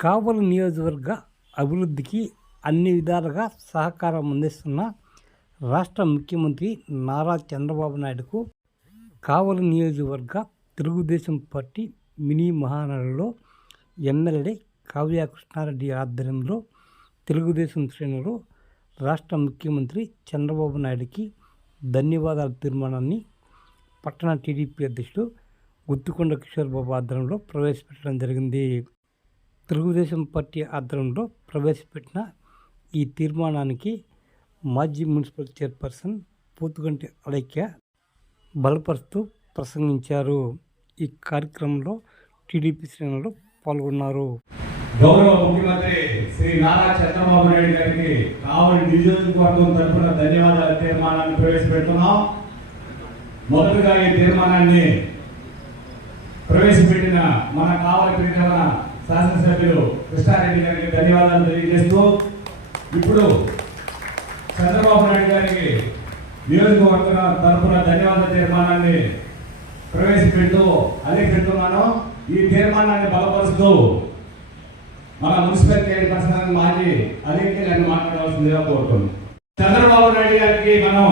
కావలి నియోజకవర్గ అభివృద్ధికి అన్ని విధాలుగా సహకారం అందిస్తున్న రాష్ట్ర ముఖ్యమంత్రి నారా చంద్రబాబు నాయుడుకు కావలి నియోజకవర్గ తెలుగుదేశం పార్టీ మినీ మహానగరంలో ఎమ్మెల్యే కావ్య కృష్ణారెడ్డి ఆధ్వర్యంలో తెలుగుదేశం శ్రేణులు రాష్ట్ర ముఖ్యమంత్రి చంద్రబాబు నాయుడుకి ధన్యవాదాల తీర్మానాన్ని పట్టణ టీడీపీ అధ్యక్షుడు గుత్తుకొండ కిషోర్ బాబు ఆధ్వర్యంలో ప్రవేశపెట్టడం జరిగింది. తెలుగుదేశం పార్టీ ఆధ్వర్యంలో ప్రవేశపెట్టిన ఈ తీర్మానానికి మాజీ మున్సిపల్ చైర్పర్సన్ పోతుగంటి అలైక్య బలపరుస్తూ ప్రసంగించారు. ఈ కార్యక్రమంలో టీడీపీ శ్రేణులు పాల్గొన్నారు. గౌరవ ముఖ్యమంత్రి శ్రీ నారా చంద్రబాబు నాయుడు గారికి కావలి నియోజకవర్గం తరఫున ధన్యవాదాల తీర్మానాన్ని ప్రవేశపెడుతున్నాం. మొదటగా ఈ తీర్మానాన్ని ప్రవేశపెట్టిన మన కావలి ప్రియమైన శాసనసభ్యులు కృష్ణారెడ్డి గారికి ధన్యవాదాలు తెలియజేస్తూ ఇప్పుడు చంద్రబాబు నాయుడు గారికి నియోజకవర్గం తరఫున ధన్యవాద తీర్మానాన్ని ప్రవేశపెడుతూ అదే పెడుతున్నాను ఈ తీర్మానాన్ని బలపరుస్తూ మన మున్సిపల్ చైర్పర్సన్ మాజీ అధికారి గారిని మాట్లాడవలసిందిగా కోరుతున్నాం. చంద్రబాబు నాయుడు గారికి మనం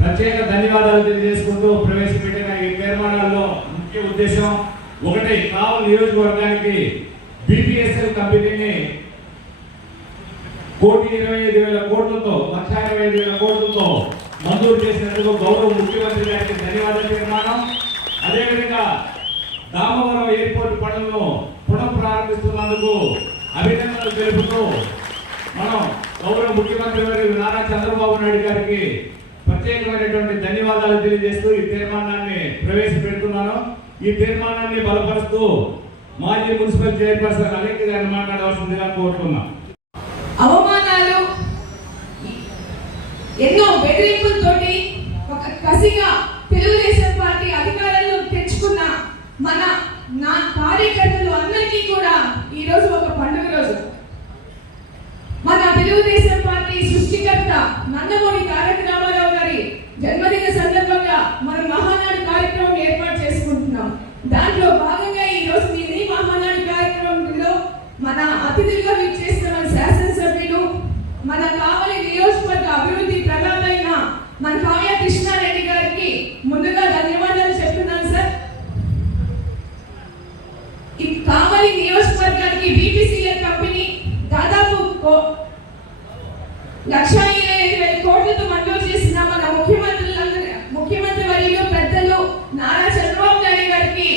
ప్రత్యేక ధన్యవాదాలు తెలియజేసుకుంటూ ప్రవేశపెట్టిన ఈ తీర్మానాల్లో ముఖ్య ఉద్దేశం ఒకటి కావు నియోజకవర్గానికి బీపీఎస్ఎల్ కంపెనీని కోటి ఇరవై ఐదు వేల కోట్లతో లక్ష ఇరవై ఐదు వేల కోట్లతో మంజూరు చేసినందుకు గౌరవ ముఖ్యమంత్రి గారికి ధన్యవాదాలు తీర్మానం అదేవిధంగా దామవరం ఎయిర్పోర్ట్ పనులను పునఃప్రారంభిస్తున్నందుకు అభినందనలు తెలుపుతూ మనం గౌరవ ముఖ్యమంత్రి గారి నారా చంద్రబాబు నాయుడు గారికి ప్రత్యేకమైనటువంటి ధన్యవాదాలు తెలియజేస్తూ ఈ తీర్మానాన్ని ప్రవేశపెడుతున్నాను. ఈ తీర్మానాన్ని బలపరుస్తూ మాజీ మున్సిపల్ చైర్పర్సన్ అనేక గారిని మాట్లాడవలసిందిగా కోరుతున్నా. అవమానాలు ఎన్నో బెదిరింపులతోటి ఒక కసిగా తెలుగుదేశం పార్టీ అధికారంలో తెచ్చుకున్న మన నా కార్యకర్తలు అందరికీ కూడా ఈ రోజు ఒక పండుగ రోజు. మన తెలుగుదేశం పార్టీ సృష్టికర్త నందమూరి తారక రామారావు గారి జన్మదిన సందర్భంగా మనం మహానాడు కార్యక్రమం ఏర్పాటు చేసుకుంటున్నాం. దాంట్లో భాగంగా మన అతిథులుగా విచ్చేసిన మన శాసనసభ్యులు మన కావలి నియోజకవర్గ అభివృద్ధి ప్రధానమైన మన కావ్య కృష్ణారెడ్డి గారికి ముందుగా ధన్యవాదాలు చెప్తున్నాను సార్. ఈ కావలి నియోజకవర్గానికి బీపీసీఎల్ కంపెనీ దాదాపు కో- లక్ష ఇరవై ఐదు వేల కోట్లతో మంజూరు చేసి మన ముఖ్యమంత్రులందరూ ముఖ్యమంత్రి వర్యులు పెద్దలు నారా చంద్రబాబు నాయుడు గారికి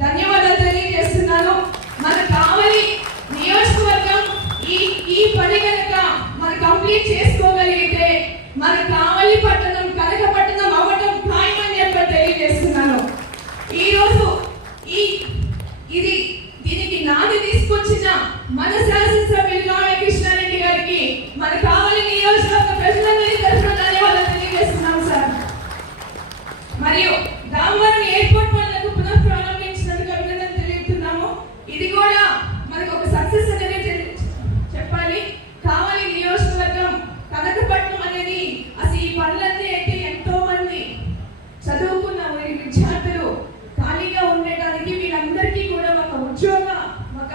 ధన్యవాదాలు తెలియజేస్తున్నాను మన కావలి నియోజకవర్గం ఈ ఈ పని కనుక మనం కంప్లీట్ చేసుకోగలిగితే మన కావలి పట్టణం కనక పట్టణం అవ్వటం ఖాయమని చెప్పి తెలియజేస్తున్నాను ఈ రోజు ఈ ఇది దీనికి నాది తీసుకొచ్చిన మన శాసనసభ్యులు నారాయణ కృష్ణారెడ్డి గారికి మన కావలి నియోజకవర్గ ప్రజలందరి తరఫున ధన్యవాదాలు తెలియజేస్తున్నాం సార్ మరియు దామవరం ఎయిర్పోర్ట్ పనులకు పునః ప్రారంభించినందుకు అభినందన తెలుపుతున్నాము ఇది కూడా మనకు ఒక సక్సెస్ అనేది చెప్పాలి. కావాలి నియోజకవర్గం కనకపట్నం అనేది అసలు ఈ పనులన్నీ అయితే ఎంతో మంది చదువుకున్న విద్యార్థులు ఖాళీగా ఉండటానికి వీళ్ళందరికీ కూడా ఒక ఉద్యోగ ఒక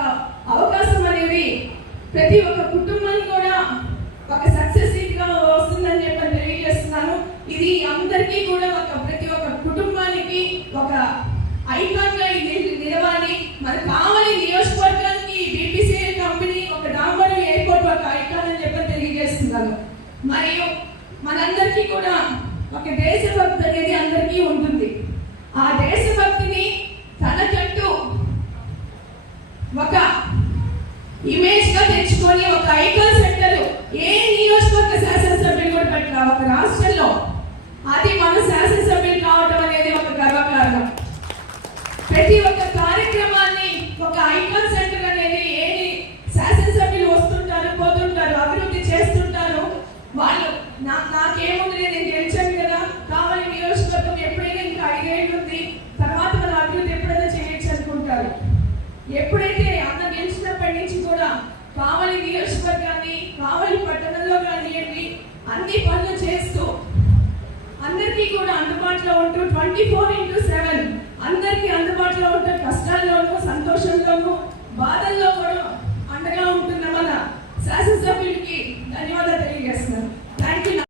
అవకాశం అనేది ప్రతి ఒక్క కుటుంబానికి కూడా ఒక సక్సెస్గా వస్తుందని చెప్పి తెలియజేస్తున్నాను. ఇది అందరికీ కూడా ఒక ప్రతి ఒక్క కుటుంబానికి ఒక ఐకాన్గా గా ఇది నిలవాలి మరి కావలి నియోజకవర్గానికి బీపీసీఎల్ కంపెనీ ఒక డాంబర్ ఎయిర్పోర్ట్ ఒక ఐకాన్ అని చెప్పి తెలియజేస్తున్నాను మరియు మనందరికీ కూడా ఒక దేశభక్తి అనేది అందరికీ ఉంటుంది ఆ దేశభక్తిని తనకంటూ ఒక ఇమేజ్గా తెచ్చుకొని ఒక ఐకాన్ సెంటర్ ఏ నియోజకవర్గ శాసనసభ్యులు కూడా పెట్టారు ఒక రాష్ట్రంలో అది మన శాసనసభ్యులు కావటం అనేది ఒక గర్వకారణం. ప్రతి ఒక్క కార్యక్రమాన్ని ఒక ఐకాన్ సెంటర్ అనేది ఏ శాసనసభ్యులు వస్తుంటారు పోతుంటారు అభివృద్ధి చేస్తుంటారు వాళ్ళు నాకేముంది కానీ కావలి పట్టణంలో కానివ్వండి అన్ని పనులు చేస్తూ అందరికీ కూడా అందుబాటులో ఉంటూ ట్వంటీ ఫోర్ ఇంటూ సెవెన్. అందరికీ అందుబాటులో ఉంటూ కష్టాల్లోనూ సంతోషంలోనూ బాధల్లో కూడా అండగా ఉంటున్న మన శాసన